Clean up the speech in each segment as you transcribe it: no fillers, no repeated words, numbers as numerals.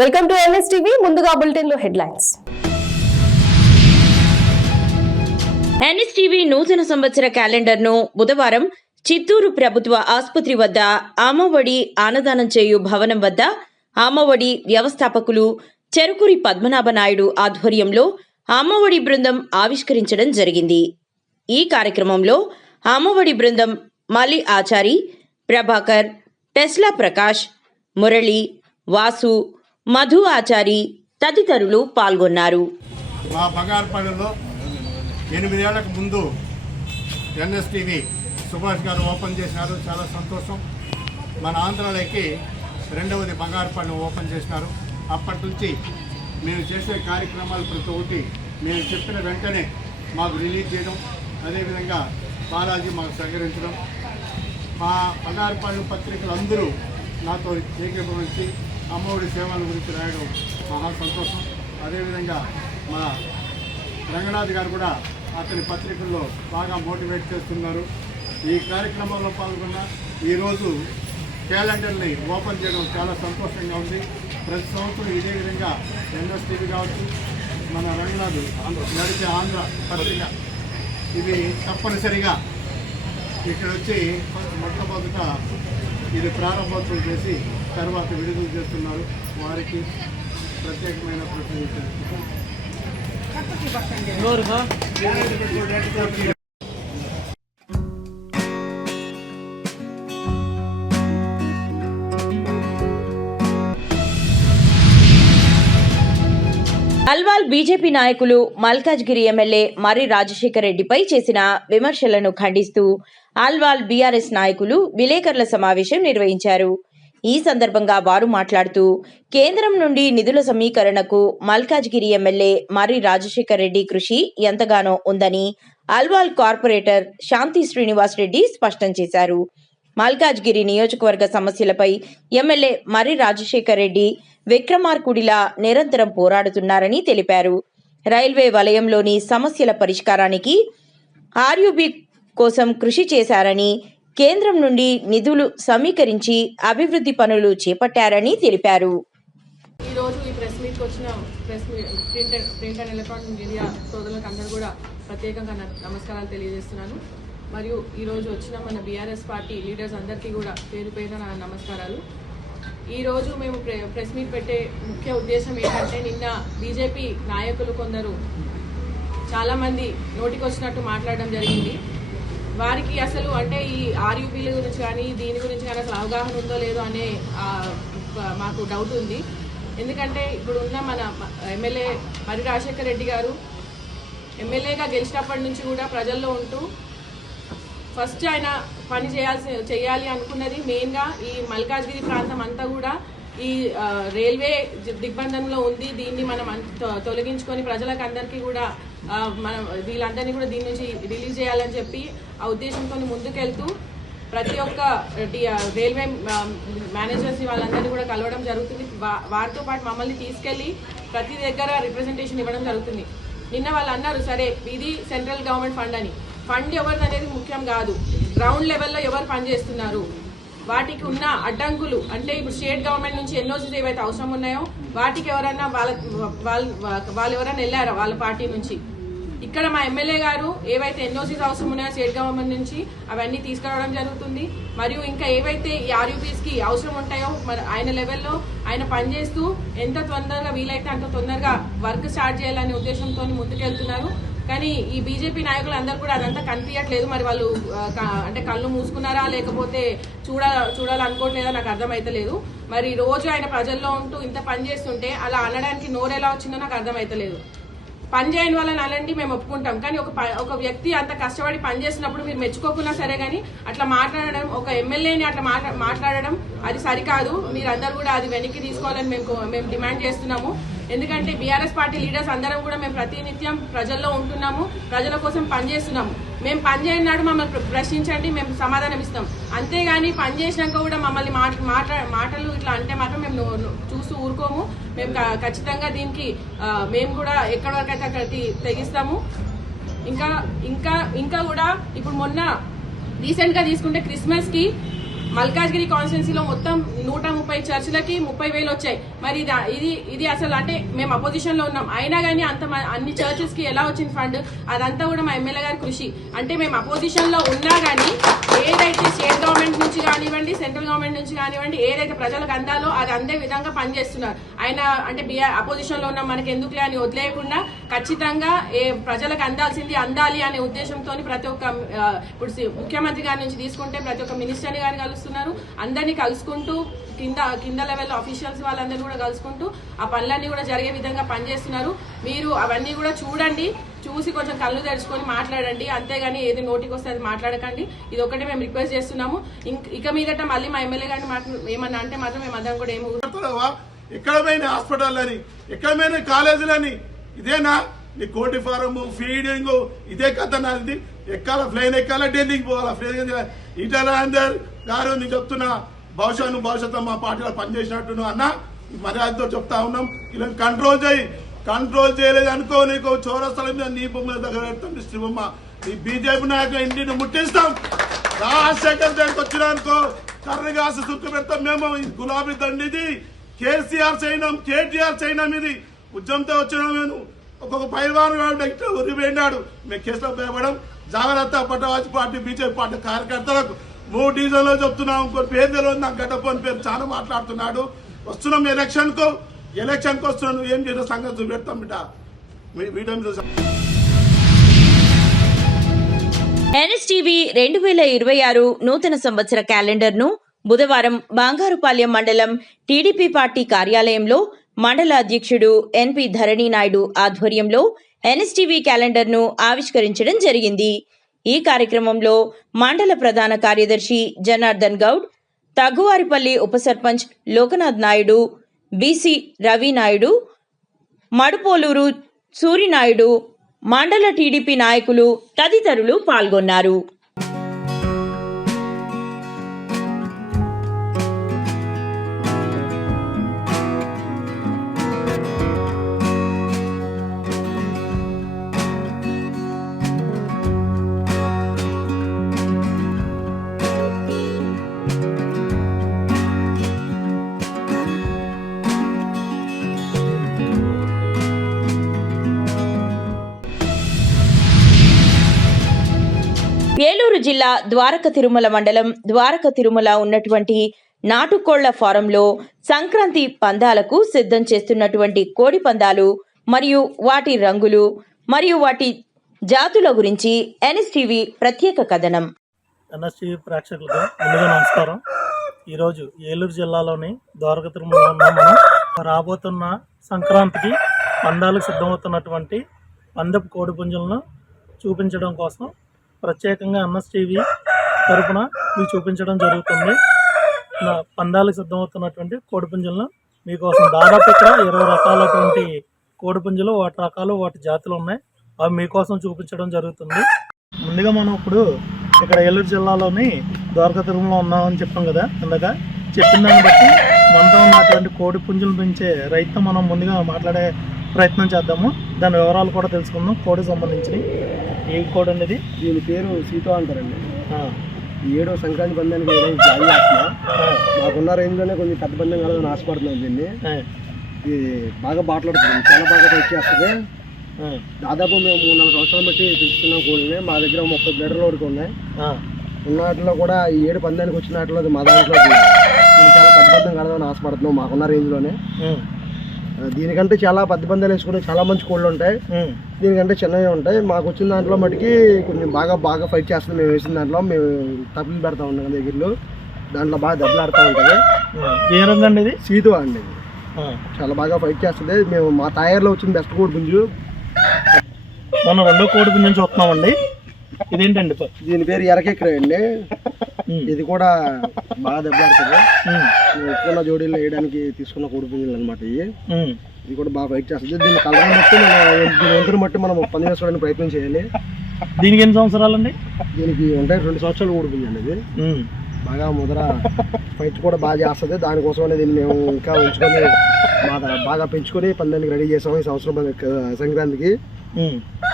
Welcome to NS TV. ముందుగా bulletin లో headlines. NS TV నూతన సంవత్సర క్యాలెండర్ ను బుధవారం చిత్తూరు ప్రభుత్వ ఆసుపత్రి వద్ద అమ్మఒడి అన్నదానం చేయు భవనం వద్ద అమ్మఒడి వ్యవస్థాపకులు చెరుకూరి పద్మనాభ నాయుడు ఆధ్వర్యంలో అమ్మఒడి బృందం ఆవిష్కరించడం జరిగింది. ఈ కార్యక్రమంలో అమ్మఒడి బృందం మలి ఆచారి, ప్రభాకర్, టెస్లా ప్రకాష్, మురళి, వాసు, మధు ఆచారి తదితరులు పాల్గొన్నారు. మా బంగారుపల్లిలో 8 ఏళ్లకు ముందు ఎన్ఎస్టీవీ సుభాష్ గారు ఓపెన్ చేసినారు. చాలా సంతోషం. మన ఆంధ్రాలోకి రెండవది బంగారుపల్లి ఓపెన్ చేసినారు. అప్పటి నుంచి మేము చేసే కార్యక్రమాలు ప్రతి ఒక్కటి మేము చెప్పిన వెంటనే మాకు రిలీజ్ చేయడం, అదేవిధంగా బాలాజీ మాకు సహకరించడం, మా బంగారుపల్లి పత్రికలు అందరూ నాతో ఏకీభవించి అమ్మఒడి సేవల గురించి రాయడం మహా సంతోషం. అదేవిధంగా మా రంగనాథ్ గారు కూడా అతని పత్రికల్లో బాగా మోటివేట్ చేస్తున్నారు. ఈ కార్యక్రమంలో పాల్గొన్న ఈరోజు క్యాలెండర్ని ఓపెన్ చేయడం చాలా సంతోషంగా ఉంది. ప్రతి సంవత్సరం ఇదే విధంగా ఎన్ఎస్టీవీ కావచ్చు, మన రంగనాథ్ నడిచే ఆంధ్ర పత్రిక, ఇవి తప్పనిసరిగా ఇక్కడ వచ్చి మొట్టమొదట ఇది ప్రారంభోత్సవం చేసి తర్వాత విడుదల చేస్తున్నారు. వారికి ప్రత్యేకమైన ప్రశంసలు. అల్వాల్ బీజేపీ నాయకులు మల్కాజ్గిరి ఎమ్మెల్యే మర్రి రాజశేఖర్ రెడ్డిపై చేసిన విమర్శలను ఖండిస్తూ అల్వాల్ బీఆర్ఎస్ నాయకులు విలేకరుల సమావేశం నిర్వహించారు. ఈ సందర్భంగా వారు మాట్లాడుతూ కేంద్రం నుండి నిధుల సమీకరణకు మల్కాజ్గిరి ఎమ్మెల్యే మర్రి రాజశేఖర్ రెడ్డి కృషి ఎంతగానో ఉందని అల్వాల్ కార్పొరేటర్ శాంతి శ్రీనివాస్ రెడ్డి స్పష్టం చేశారు. మల్కాజ్గిరి నియోజకవర్గ సమస్యలపై ఎమ్మెల్యే మర్రి రాజశేఖర్ రెడ్డి విక్రమార్కుడిలా నిరంతరం పోరాడుతున్నారని తెలిపారు. రైల్వే వలయంలోని సమస్యల పరిష్కారానికి ఆర్యూబీ కోసం కృషి చేశారని, కేంద్రం నుండి నిధులు సమీకరించి అభివృద్ధి పనులు చేపట్టారని తెలిపారు. ఈరోజు ఈ ప్రెస్ మీట్కి వచ్చిన ప్రింట్ అండ్ ఎలక్ట్రానిక్ మీడియా సోదరులకు అందరూ కూడా ప్రత్యేకంగా నమస్కారాలు తెలియజేస్తున్నాను. మరియు ఈరోజు వచ్చిన మన బీఆర్ఎస్ పార్టీ లీడర్స్ అందరికీ కూడా పేరు పేరున నా నమస్కారాలు. ఈరోజు మేము ప్రెస్ మీట్ పెట్టే ముఖ్య ఉద్దేశం ఏంటంటే, నిన్న బీజేపీ నాయకులు కొందరు చాలామంది నోటికి వచ్చినట్టు మాట్లాడడం జరిగింది. వారికి అసలు అంటే ఈ ఆర్యూపీల గురించి కానీ దీని గురించి కానీ అసలు అవగాహన ఉందో లేదో అనే మాకు డౌట్ ఉంది. ఎందుకంటే ఇప్పుడు ఉన్న మన ఎమ్మెల్యే మర్రి రాజశేఖర్ రెడ్డి గారు ఎమ్మెల్యేగా గెలిచినప్పటి నుంచి కూడా ప్రజల్లో ఉంటూ ఫస్ట్ ఆయన పని చేయాలి అనుకున్నది మెయిన్గా ఈ మల్కాజ్గిరి ప్రాంతం అంతా కూడా ఈ రైల్వే దిగ్బంధంలో ఉంది. దీన్ని మనం తొలగించుకొని ప్రజలకు అందరికీ కూడా మనం వీళ్ళందరినీ కూడా దీని నుంచి రిలీజ్ చేయాలని చెప్పి ఆ ఉద్దేశంతో ముందుకెళ్తూ ప్రతి ఒక్క రైల్వే మేనేజర్స్ని వాళ్ళందరినీ కూడా కలవడం జరుగుతుంది. వారితో పాటు మమ్మల్ని తీసుకెళ్లి ప్రతి దగ్గర రిప్రజెంటేషన్ ఇవ్వడం జరుగుతుంది. నిన్న వాళ్ళు అన్నారు, సరే ఇది సెంట్రల్ గవర్నమెంట్ ఫండ్ అని. ఫండ్ ఎవరిది అనేది ముఖ్యం కాదు, గ్రౌండ్ లెవెల్లో ఎవరు పనిచేస్తున్నారు, వాటికి ఉన్న అడ్డంకులు అంటే ఇప్పుడు స్టేట్ గవర్నమెంట్ నుంచి ఎన్ఓసీస్ ఏవైతే అవసరం ఉన్నాయో వాటికి ఎవరైనా వాళ్ళు ఎవరైనా వెళ్ళారా వాళ్ళ పార్టీ నుంచి. ఇక్కడ మా ఎమ్మెల్యే గారు ఏవైతే ఎన్ఓసీస్ అవసరం ఉన్నాయో స్టేట్ గవర్నమెంట్ నుంచి అవన్నీ తీసుకురావడం జరుగుతుంది. మరియు ఇంకా ఏవైతే ఈ ఆర్యూపీస్కి అవసరం ఉంటాయో మరి ఆయన లెవెల్లో ఆయన పనిచేస్తూ ఎంత తొందరగా వీలైతే అంత తొందరగా వర్క్ స్టార్ట్ చేయాలనే ఉద్దేశంతో ముందుకెళ్తున్నారు. కానీ ఈ బీజేపీ నాయకులు అందరూ కూడా అదంతా కనిపించట్లేదు. మరి వాళ్ళు అంటే కళ్ళు మూసుకున్నారా లేకపోతే చూడాలనుకోవట్లేదా నాకు అర్థమైతలేదు. మరి రోజు ఆయన ప్రజల్లో ఉంటూ ఇంత పని చేస్తుంటే అలా అనడానికి నోరెలా వచ్చిందో నాకు అర్థమైతలేదు. పని చేయని వాళ్ళని అలాంటి మేము ఒప్పుకుంటాం, కానీ ఒక వ్యక్తి అంత కష్టపడి పని చేసినప్పుడు మీరు మెచ్చుకోకున్నా సరే కానీ అట్లా మాట్లాడడం, ఒక ఎమ్మెల్యేని అట్లా మాట్లాడడం అది సరికాదు. మీరందరూ కూడా అది వెనక్కి తీసుకోవాలని మేము డిమాండ్ చేస్తున్నాము. ఎందుకంటే బీఆర్ఎస్ పార్టీ లీడర్స్ అందరం కూడా మేము ప్రతినిత్యం ప్రజల్లో ఉంటున్నాము, ప్రజల కోసం పనిచేస్తున్నాము. మేము పని చేయనాడు మమ్మల్ని ప్రశ్నించండి, మేము సమాధానం ఇస్తాం. అంతేగాని పని చేసినాక కూడా మమ్మల్ని మాటలు ఇట్లా అంటే మాత్రం మేము చూస్తూ ఊరుకోము. మేము ఖచ్చితంగా దీనికి మేము కూడా ఎక్కడి వరకు అయితే అక్కడ తెగిస్తాము. ఇంకా ఇంకా ఇంకా కూడా ఇప్పుడు మొన్న రీసెంట్ గా తీసుకుంటే క్రిస్మస్ కి మల్కాజ్గిరి కాన్స్టిట్యున్సీలో మొత్తం 130 చర్చిలకి 30,000 వచ్చాయి. మరి ఇది అసలు అంటే మేము అపోజిషన్ లో ఉన్నాం, అయినా కానీ అన్ని చర్చెస్ కి ఎలా వచ్చింది ఫండ్? అదంతా కూడా మా ఎమ్మెల్యే గారి కృషి. అంటే మేము అపోజిషన్ లో ఉన్నా గానీ ఏదైతే స్టేట్ గవర్నమెంట్ నుంచి కానివ్వండి, సెంట్రల్ గవర్నమెంట్ నుంచి కానివ్వండి, ఏదైతే ప్రజలకు అందాలో అది అందే విధంగా పనిచేస్తున్నారు. ఆయన అంటే అపోజిషన్ లో ఉన్నాం మనకి ఎందుకులే అని వదిలేయకుండా ఖచ్చితంగా ప్రజలకు అందాలి అనే ఉద్దేశంతో ప్రతి ఒక్క ఇప్పుడు ముఖ్యమంత్రి గారి నుంచి తీసుకుంటే ప్రతి ఒక్క మినిస్టర్ని గారిని కలుస్తున్నారు. అందరినీ కలుసుకుంటూ కింద లెవెల్ ఆఫీషియల్స్ వాళ్ళందరినీ కూడా కలుసుకుంటూ ఆ పనులన్నీ కూడా జరిగే విధంగా పనిచేస్తున్నారు. మీరు అవన్నీ కూడా చూసి కొంచెం కళ్ళు తెరుచుకొని మాట్లాడండి, అంతేగాని ఏది నోటికి వస్తే అది మాట్లాడకండి. ఇది ఒకటే మేము రిక్వెస్ట్ చేస్తున్నాము. ఇక మీదట మళ్ళీ మా ఎమ్మెల్యే గారిని ఏమన్నా అంటే మాత్రం మేము అందరం కూడా ఏమి ఎక్కడ పోయిన హాస్పిటల్ అని, ఎక్కడ పోయిన కాలేజీలని, ఇదేనా నీ కోటి ఫారము ఫీడింగ్? ఇదే కథ నాది. ఎక్కాల ఫ్లైన్ ఎక్కాల, ఢిల్లీకి పోవాలా ఫ్లైన్. ఈటల రాజేందర్ గారు నేను చెప్తున్నా, భవిష్యత్తు మా పార్టీలో పనిచేసినట్టు అన్న మర్యాదతో చెప్తా ఉన్నాం. ఇలా కంట్రోల్ చేయలేదు అనుకో, నీకు చౌరస్తల మీద నీ బొమ్మల దగ్గర పెడతాం, శ్రీబొమ్మ నీ బీజేపీ నాయకులు ఇంటిని ముట్టిస్తాం. రాజశేఖర్ దగ్గరికి వచ్చినా అనుకో కర్రగాసి సుక్కు పెడతాం. మేము గులాబీ దండిది కేసీఆర్ చేయడం, కేటీఆర్ చేయడం, ఇది ఉద్యమంతో వచ్చినాం. మేము ఒక్కొక్క పైవారు ఉరిపోయినాడు. మేము కేసులో భయపడం. జాగ్రత్త పట్టవాసి పార్టీ బీజేపీ పార్టీ కార్యకర్తలకు 3 డివిజన్లో చెప్తున్నాం. ఇంకొక పేరు తెలియదు నాకు, గడ్డపోని పేరు చాలా మాట్లాడుతున్నాడు. వస్తున్నాం ఎలక్షన్ కు వస్తున్నాను. ఏం చేసిన సంగతి చూపెడతాం బిడ్డ. ఎన్ఎస్టీవీ 2026 నూతన సంవత్సర క్యాలెండర్ ను బుధవారం బంగారుపాలెం మండలం టీడీపీ పార్టీ కార్యాలయంలో మండల అధ్యక్షుడు ఎన్పి ధరణి నాయుడు ఆధ్వర్యంలో ఎన్ఎస్టీవీ క్యాలెండర్ ను ఆవిష్కరించడం జరిగింది. ఈ కార్యక్రమంలో మండల ప్రధాన కార్యదర్శి జనార్దన్ గౌడ్, తగ్గువారిపల్లి ఉప సర్పంచ్ లోకనాథ్ నాయుడు, బీసీ రవి నాయుడు, మడుపోలూరు సూరినాయుడు, మండల టీడీపీ నాయకులు తదితరులు పాల్గొన్నారు. ఏలూరు జిల్లా ద్వారక తిరుమల మండలం ద్వారక తిరుమల ఉన్నటువంటి నాటుకోళ్ల ఫారంలో సంక్రాంతి పందాలకు సిద్ధం చేస్తున్నటువంటి కోడి పందాలు మరియు వాటి రంగులు మరియు వాటి జాతుల గురించి ఎన్ఎస్టీవీ ప్రత్యేక కథనం. ఎన్ఎస్టీవీ ప్రేక్షకులకు ముందుగా నమస్కారం. ఈరోజు ఏలూరు జిల్లాలోని ద్వారక తిరుమలలో ఉన్న మనం రాబోతున్న సంక్రాంతికి పందాలకు సిద్ధమవుతున్నటువంటి పందెపు కోడి పుంజులను చూపించడం కోసం ప్రత్యేకంగా ఎన్ఎస్టీవీ తరఫున మీకు చూపించడం జరుగుతుంది. పందాలకు సిద్ధమవుతున్నటువంటి కోడిపుంజలను మీకోసం దాదాపు ఇక్కడ 20 రకాలటువంటి కోడిపుంజలు, వాటి రకాలు, వాటి జాతులు ఉన్నాయి. అవి మీకోసం చూపించడం జరుగుతుంది. ముందుగా మనం ఇప్పుడు ఇక్కడ ఏలూరు జిల్లాలోని ద్వారక తిరుమలలో ఉన్నామని చెప్పాం కదా. ఇందాక చెప్పిన దాన్ని బట్టి మనతో ఉన్నటువంటి కోడిపుంజలు పెంచే రైతు మనం ముందుగా మాట్లాడే ప్రయత్నం చేద్దాము. దాని వివరాలు కూడా తెలుసుకుందాం. కోడికి సంబంధించి ఏ కోడి అనేది? దీని పేరు సీతో అంటారండి. 7వ సంక్రాంతి పందానికి జాయిన్ చేస్తున్నా. మాకున్న రేంజ్లోనే కొంచెం పెద్ద పందెం కలదని ఆశపడుతున్నాం. దీన్ని ఇది బాగా బాటలాడుతుంది, చాలా బాగా వచ్చేస్తుంది. దాదాపు మేము 3-4 సంవత్సరాలు బట్టి పెంచుతున్నాం కోడిని. మా దగ్గర 30 బ్లడర్లు వరకు ఉన్నాయి. ఉన్న వాటిలో కూడా ఈ 7 పందానికి వచ్చిన వాటిలో మా దాంట్లో దీన్ని చాలా పెద్ద పందెం కలదని ఆశపడుతున్నాం మాకున్న రేంజ్లోనే. దీనికంటే చాలా పెద్ద పందాలు వేసుకునే చాలా మంచి కోళ్ళు ఉంటాయి, దీనికంటే చిన్నవి ఉంటాయి. మాకు వచ్చిన దాంట్లో మటుకి కొంచెం బాగా ఫైట్ చేస్తుంది. మేము వేసిన దాంట్లో మేము తప్పులు పెడతా ఉన్నాం దగ్గరలో, దాంట్లో బాగా దెబ్బలాడుతూ ఉంటుంది. ఏ రంగు అండి ఇది? సీతో అండి. చాలా బాగా ఫైట్ చేస్తుంది. మేము మా టైర్లో వచ్చిన బెస్ట్ కోడి పుంజు. మనం 2వ కోడి పుంజు చూస్తున్నామండి. ఇదేంటండి? దీని పేరు ఎరకెక్కర అండి. ఇది కూడా బాగా దెబ్బలాడుతుంది. ఎక్కువ జోడీలో వేయడానికి తీసుకున్న కోడి పుంజులు అనమాట. ఇది కూడా బాగా ఫైట్ చేస్తుంది. దీని కలర్ బట్టి దీని వంతుని బట్టి మనం పని చేసుకోవడానికి ప్రయత్నం చేయాలి. దీనికి ఎన్ని సంవత్సరాలండి? దీనికి ఉంటాయి 2 సంవత్సరాలు కోడి పుంజు అండి. ఇది బాగా ముదర ఫైట్ కూడా బాగా చేస్తుంది. దానికోసం దీన్ని మేము ఇంకా ఉంచుకొని బాగా పెంచుకొని పందానికి రెడీ చేసాము. ఈ సంవత్సరం సంక్రాంతికి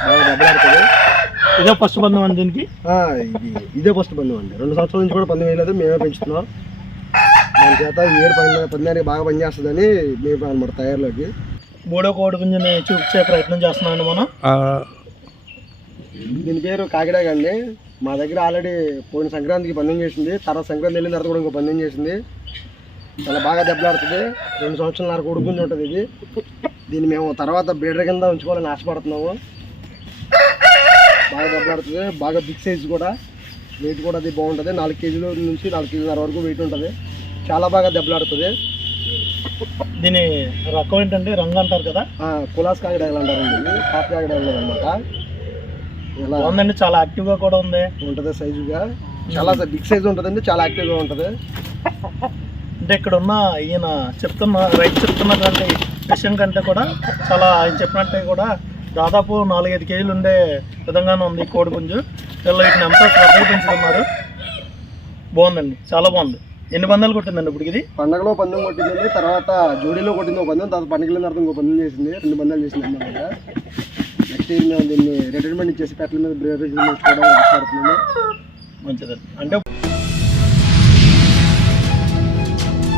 బాగా దెబ్బలాడుతుంది. ఇదే ఫస్ట్ పందెం అండి దీనికి? ఇదే ఫస్ట్ పందెం అండి. 2 సంవత్సరాల నుంచి కూడా పందెం వేయలేదు, మేమే పెంచుతున్నాం. దాని చేత ఈ ఏడు పందానికి బాగా పనిచేస్తుందని మేము అనమాట తయారులోకి. 3వ కోడి పుంజుని చూపించే ప్రయత్నం చేస్తున్నామండి మనం. దీని పేరు కాకిడాగ అండి. మా దగ్గర ఆల్రెడీ పోయిన సంక్రాంతికి పందెం చేసింది, తర్వాత సంక్రాంతి వెళ్ళిన తర్వాత కూడా ఇంకో పందెం చేసింది. చాలా బాగా దెబ్బలాడుతుంది. 2 సంవత్సరాల కోడి పుంజు ఉంటుంది ఇది. దీన్ని మేము తర్వాత బ్రీడర్ కింద ఉంచుకోవాలని ఆశపడుతున్నాము. బాగా దెబ్బలాడుతుంది, బాగా బిగ్ సైజ్ కూడా, వెయిట్ కూడా అది బాగుంటుంది. 4 కేజీల నుంచి 4 కేజీల వరకు వెయిట్ ఉంటుంది. చాలా బాగా దెబ్బలాడుతుంది. దీని రకం ఏంటంటే రంగు అంటారు కదా, కులాస్ కాకిడాగలు అంటారండి. కాఫ్ కాకిడాగలు అనమాట. ఇలా ఉందండి, చాలా యాక్టివ్గా కూడా ఉంటుంది. సైజుగా చాలా బిగ్ సైజ్ ఉంటుందండి, చాలా యాక్టివ్గా ఉంటుంది. అంటే ఇక్కడ ఉన్న ఈయన రైతు చెప్తున్నటువంటి విషయం కంటే కూడా చాలా ఆయన చెప్పినట్టే కూడా దాదాపు 4-5 కేజీలు ఉండే విధంగానే ఉంది కోడి పుంజు. వీళ్ళు వీటిని ఎంతో శ్రద్ధగా పెంచుతున్నారు. బాగుందండి, చాలా బాగుంది. ఎన్ని పందాలు కొట్టిందండి ఇప్పుడు ఇది? పండగలో పందెం కొట్టిందండి, తర్వాత జోడీలో కొట్టింది ఒక పందెం, తర్వాత పండుగల తర్వాత ఇంకో పందెం చేసింది. 2 పందాలు చేసింది అన్నమాట. నెక్స్ట్ ఇయర్ మేము దీన్ని రిటైర్మెంట్ ఇచ్చేసి పెట్టల మీద బ్రీడర్ కూడా ఆశపడుతున్నాము. మంచిదండి. అంటే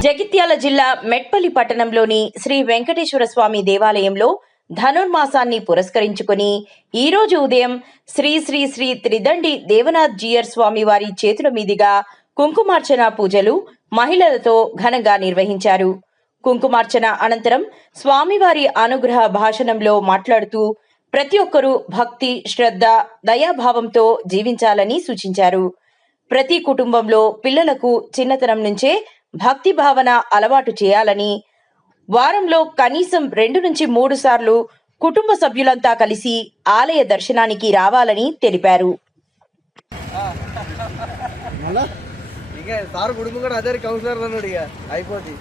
జగిత్యాల జిల్లా మెట్పల్లి పట్టణంలోని శ్రీ వెంకటేశ్వర స్వామి దేవాలయంలో ధనుర్మాసాన్ని పురస్కరించుకుని ఈ రోజు ఉదయం శ్రీ శ్రీ శ్రీ త్రిదండి దేవనాథ్ జీయర్ స్వామి వారి చేతుల మీదుగా కుంకుమార్చన పూజలు మహిళలతో ఘనంగా నిర్వహించారు. కుంకుమార్చన అనంతరం స్వామివారి అనుగ్రహ భాషణంలో మాట్లాడుతూ ప్రతి ఒక్కరూ భక్తి, శ్రద్ధ, దయాభావంతో జీవించాలని సూచించారు. ప్రతి కుటుంబంలో పిల్లలకు చిన్నతనం నుంచే భక్తి భావన అలవాటు చేయాలని, వారంలో కనీసం 2 నుంచి 3 సార్లు కుటుంబ సభ్యులంతా కలిసి ఆలయ దర్శనానికి రావాలని తెలిపారు. సార్ కుటుంబం కూడా అదే కౌన్సిలర్ అన్నాడు, ఇక అయిపోద్ది.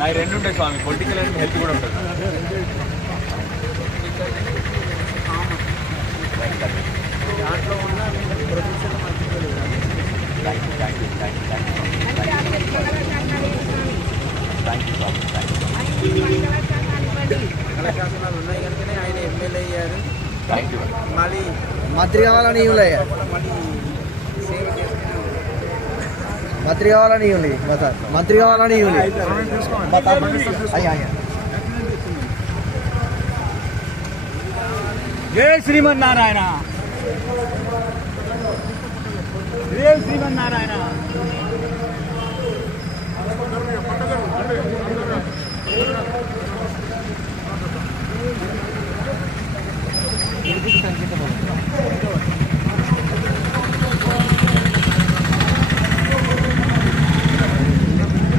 నాకు 2 ఉంటాయి స్వామి, పొలిటికల్ అండ్ హెల్త్ కూడా ఉంటుంది. దాంట్లో ఉన్న ప్రొఫెషన్ కళాశాసనాలు ఉన్నాయి కనుకనే ఆయన ఎమ్మెల్యే అయ్యారు. మళ్ళీ మంత్రి కావాలని ఇవ్వలేయ్యా, మంత్రి కావాలని ఇవ్వండి, మంత్రి కావాలని ఇవ్వండి. జై శ్రీమన్నారాయణ, జై శ్రీమన్నారాయణ.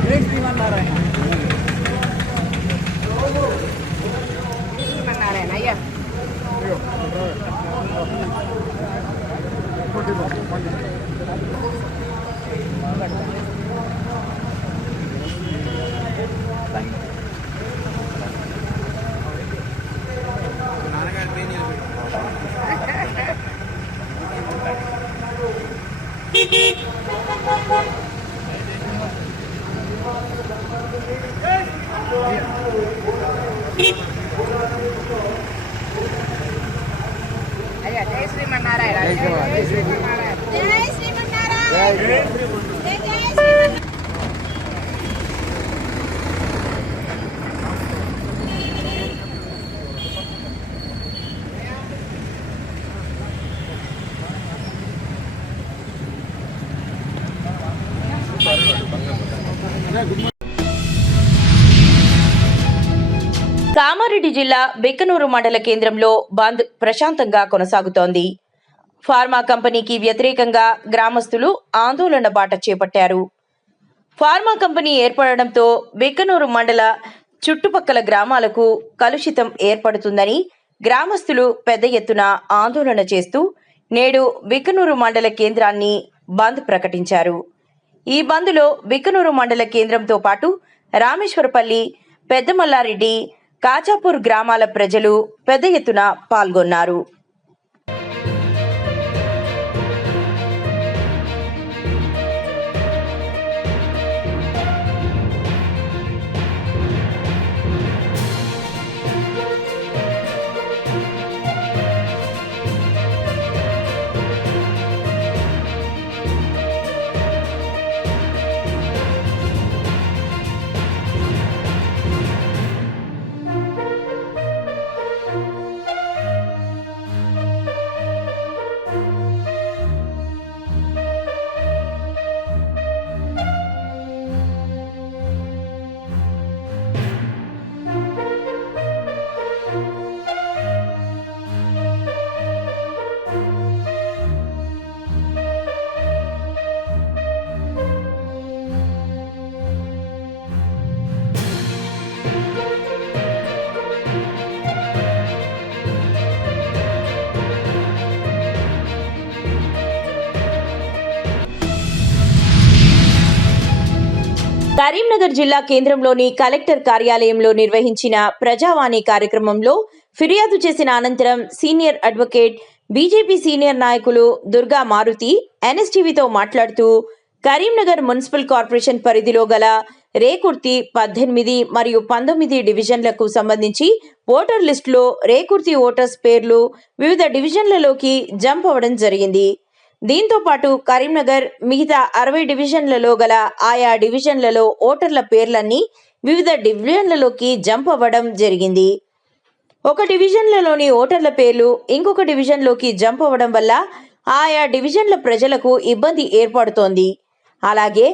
జై శ్రీమన్నారాయణ, జై శ్రీమన్నారాయణ, జై శ్రీమన్నారాయణ, జై శ్రీమన్నారాయణ. కామారెడ్డి జిల్లా బిక్కనూరు మండల కేంద్రంలో బంద్ ప్రశాంతంగా కొనసాగుతోంది. ఫార్మా కంపెనీకి వ్యతిరేకంగా గ్రామస్తులు ఆందోళన బాట చేపట్టారు. ఫార్మా కంపెనీ ఏర్పడడంతో బిక్కనూరు మండల చుట్టుపక్కల గ్రామాలకు కలుషితం ఏర్పడుతుందని గ్రామస్తులు పెద్ద ఎత్తున ఆందోళన చేస్తూ నేడు బిక్కనూరు మండల కేంద్రాన్ని బంద్ ప్రకటించారు. ఈ బంద్లో బిక్కనూరు మండల కేంద్రంతో పాటు రామేశ్వరపల్లి, పెద్దమల్లారెడ్డి, కాచాపూర్ గ్రామాల ప్రజలు పెద్ద ఎత్తున పాల్గొన్నారు. కరీంనగర్ జిల్లా కేంద్రంలోని కలెక్టర్ కార్యాలయంలో నిర్వహించిన ప్రజావాణి కార్యక్రమంలో ఫిర్యాదు చేసిన అనంతరం సీనియర్ అడ్వకేట్ బీజేపీ సీనియర్ నాయకులు దుర్గా మారుతి ఎన్ఎస్టీవీతో మాట్లాడుతూ కరీంనగర్ మున్సిపల్ కార్పొరేషన్ పరిధిలో గల రేకుర్తి 18 మరియు 19 డివిజన్లకు సంబంధించి ఓటర్ లిస్టులో రేకుర్తి ఓటర్స్ పేర్లు వివిధ డివిజన్లలోకి జంప్ అవ్వడం జరిగింది. దీంతో పాటు కరీంనగర్ మిగతా 60 డివిజన్లలో గల ఆయా డివిజన్లలో ఓటర్ల పేర్లన్నీ వివిధ డివిజన్లలోకి జంప్ అవ్వడం జరిగింది. ఒక డివిజన్లలోని ఓటర్ల పేర్లు ఇంకొక డివిజన్లోకి జంప్ అవ్వడం వల్ల ఆయా డివిజన్ల ప్రజలకు ఇబ్బంది ఏర్పడుతోంది. అలాగే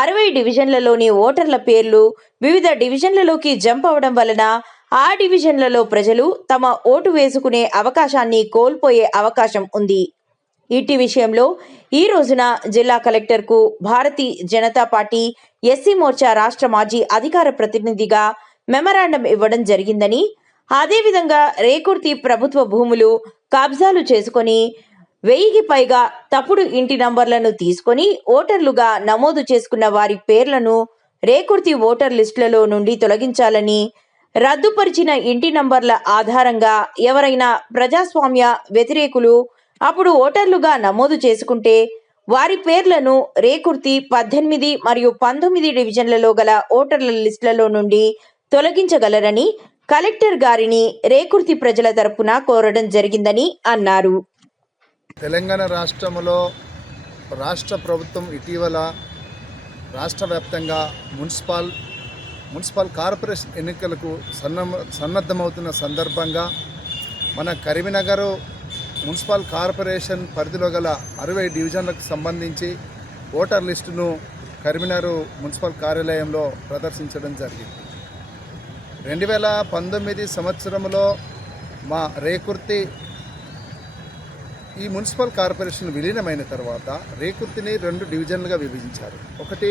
60 డివిజన్లలోని ఓటర్ల పేర్లు వివిధ డివిజన్లలోకి జంప్ అవ్వడం వలన ఆ డివిజన్లలో ప్రజలు తమ ఓటు వేసుకునే అవకాశాన్ని కోల్పోయే అవకాశం ఉంది. ఇట్టి విషయంలో ఈ రోజున జిల్లా కలెక్టర్కు భారతీయ జనతా పార్టీ ఎస్సీ మోర్చా రాష్ట్ర మాజీ అధికార ప్రతినిధిగా మెమరాండం ఇవ్వడం జరిగిందని, అదేవిధంగా రేకుర్తి ప్రభుత్వ భూములు కబ్జాలు చేసుకొని 1000కి పైగా తప్పుడు ఇంటి నంబర్లను తీసుకొని ఓటర్లుగా నమోదు చేసుకున్న వారి పేర్లను రేకుర్తి ఓటర్ లిస్టులలో నుండి తొలగించాలని, రద్దుపరిచిన ఇంటి నంబర్ల ఆధారంగా ఎవరైనా ప్రజాస్వామ్య వ్యతిరేకులు అప్పుడు ఓటర్లుగా నమోదు చేసుకుంటే వారి పేర్లను రేకుర్తి 18 మరియు 19 డివిజన్లలో గల ఓటర్ల లిస్టులలో నుండి తొలగించగలరని కలెక్టర్ గారిని రేకుర్తి ప్రజల తరపున కోరడం జరిగిందని అన్నారు. తెలంగాణ రాష్ట్రంలో రాష్ట్ర ప్రభుత్వం ఇటీవల రాష్ట్ర వ్యాప్తంగా మున్సిపల్ కార్పొరేషన్ ఎన్నికలకు సన్నద్ధమవుతున్న సందర్భంగా మన కరీంనగర్ మున్సిపల్ కార్పొరేషన్ పరిధిలో గల 60 డివిజన్లకు సంబంధించి ఓటర్ లిస్టును కరీంనగర్ మున్సిపల్ కార్యాలయంలో ప్రదర్శించడం జరిగింది. 2019 సంవత్సరంలో మా రేకుర్తి ఈ మున్సిపల్ కార్పొరేషన్ విలీనమైన తర్వాత రేకుర్తిని 2 డివిజన్లుగా విభజించారు. ఒకటి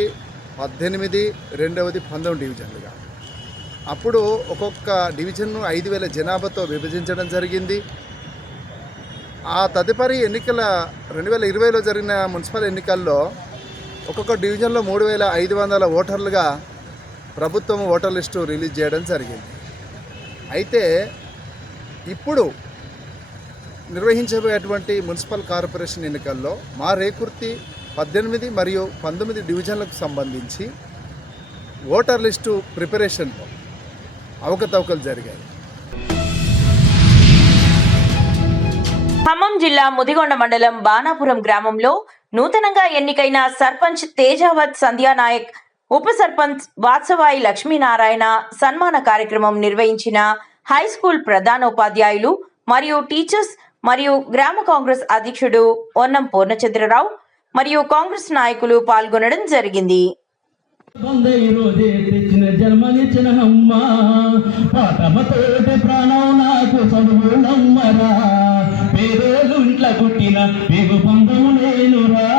18, రెండవది 19 డివిజన్లుగా. అప్పుడు ఒక్కొక్క డివిజన్ను 5000 జనాభాతో విభజించడం జరిగింది. ఆ తదుపరి ఎన్నికల 2020లో జరిగిన మున్సిపల్ ఎన్నికల్లో ఒక్కొక్క డివిజన్లో 3500 ఓటర్లుగా ప్రభుత్వం ఓటర్ లిస్టు రిలీజ్ చేయడం జరిగింది. అయితే ఇప్పుడు నిర్వహించబోయేటువంటి మున్సిపల్ కార్పొరేషన్ ఎన్నికల్లో మా రేకుర్తి 18 మరియు 19 డివిజన్లకు సంబంధించి ఓటర్ లిస్టు ప్రిపరేషన్లో అవకతవకలు జరిగాయి. ఖమ్మం జిల్లా ముదిగొండ మండలం బాణాపురం గ్రామంలో నూతనంగా ఎన్నికైన సర్పంచ్ తేజావత్ సంధ్యానాయక్, ఉప సర్పంచ్ వాత్సవాయి లక్ష్మీనారాయణ సన్మాన కార్యక్రమం నిర్వహించిన హైస్కూల్ ప్రధానోపాధ్యాయులు మరియు టీచర్స్ మరియు గ్రామ కాంగ్రెస్ అధ్యక్షుడు ఒన్నం పూర్ణచంద్రరావు మరియు కాంగ్రెస్ నాయకులు పాల్గొనడం జరిగింది. జన్మనిచ్చిన అమ్మ పాఠమతోటి ప్రాణం నాకు చదువు నమ్మరా, పేదోళ్ళు ఇంట్లో పుట్టిన పేగు బంధము నేనురా.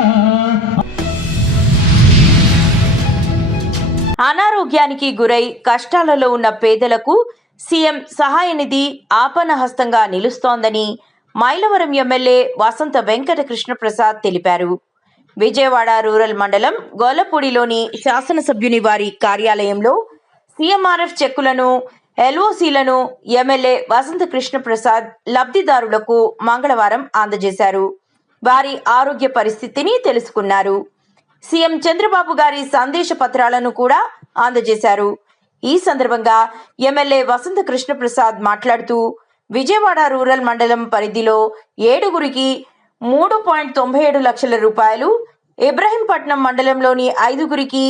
అనారోగ్యానికి గురై కష్టాలలో ఉన్న పేదలకు సీఎం సహాయ నిధి ఆపన్నహస్తంగా నిలుస్తోందని మైలవరం ఎమ్మెల్యే వసంత వెంకట కృష్ణప్రసాద్ తెలిపారు. విజయవాడ రూరల్ మండలం గోలపూడిలోని శాసనసభ్యుని వారి కార్యాలయంలో సీఎంఆర్ఎఫ్ చెక్కులను, ఎల్ఓసీలను ఎమ్మెల్యే వసంత కృష్ణప్రసాద్ లబ్ధిదారులకు మంగళవారం అందజేశారు. వారి ఆరోగ్య పరిస్థితిని తెలుసుకున్నారు. సీఎం చంద్రబాబు గారి సందేశ పత్రాలను కూడా అందజేశారు. ఈ సందర్భంగా ఎమ్మెల్యే వసంత కృష్ణప్రసాద్ మాట్లాడుతూ విజయవాడ రూరల్ మండలం పరిధిలో 7గురికి 3.97 లక్షల రూపాయలు, ఇబ్రహీంపట్నం మండలంలోని 5గురికి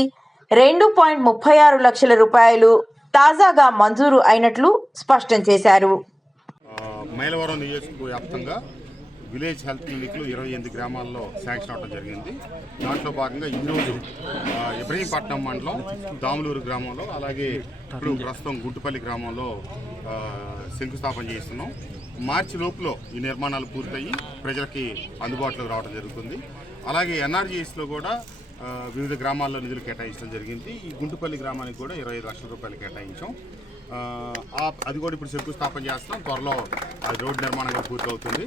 2.36 లక్షల రూపాయలు తాజాగా మంజూరు అయినట్లు స్పష్టం చేశారు. మైలవరం నియోజకవర్గ వ్యాప్తంగా విలేజ్ హెల్త్ క్లినిక్లు 28 గ్రామాల్లో శాంక్షన్ అవడం జరిగింది. దాంట్లో భాగంగా ఈరోజు ఇబ్రహీంపట్నం మండలం దాములూరు గ్రామంలో, అలాగే ఇప్పుడు ప్రస్తుతం గుంటుపల్లి గ్రామంలో శంకుస్థాపన చేస్తున్నాం. మార్చి లోపల ఈ నిర్మాణాలు పూర్తయి ప్రజలకి అందుబాటులోకి రావడం జరుగుతుంది. అలాగే ఎన్ఆర్జీఎస్లో కూడా వివిధ గ్రామాల్లో నిధులు కేటాయించడం జరిగింది. ఈ గుంటుపల్లి గ్రామానికి కూడా 25 లక్షల రూపాయలు కేటాయించాం. అది కూడా ఇప్పుడు శంకుస్థాపన చేస్తాం. త్వరలో రోడ్డు నిర్మాణం కూడా పూర్తవుతుంది.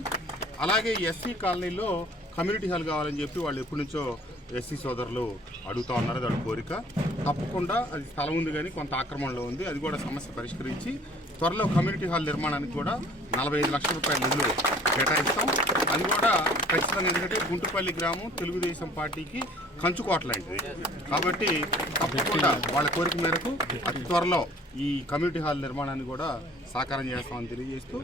అలాగే ఎస్సీ కాలనీలో కమ్యూనిటీ హాల్ కావాలని చెప్పి వాళ్ళు ఎప్పటి నుంచో ఎస్సీ సోదరులు అడుగుతూ ఉన్నారు. అది వాళ్ళ కోరిక. తప్పకుండా అది స్థలం ఉంది కానీ కొంత ఆక్రమణలో ఉంది. అది కూడా సమస్య పరిష్కరించి త్వరలో కమ్యూనిటీ హాల్ నిర్మాణానికి కూడా 45 లక్షల రూపాయల నిధులు కేటాయిస్తాం. అది కూడా ఖచ్చితంగా, ఎందుకంటే గుంటుపల్లి గ్రామం తెలుగుదేశం పార్టీకి కంచుకోట లాంటిది కాబట్టి తప్పకుండా వాళ్ళ కోరిక మేరకు అతి త్వరలో ఈ కమ్యూనిటీ హాల్ నిర్మాణాన్ని కూడా సాకారం చేస్తామని తెలియజేస్తూ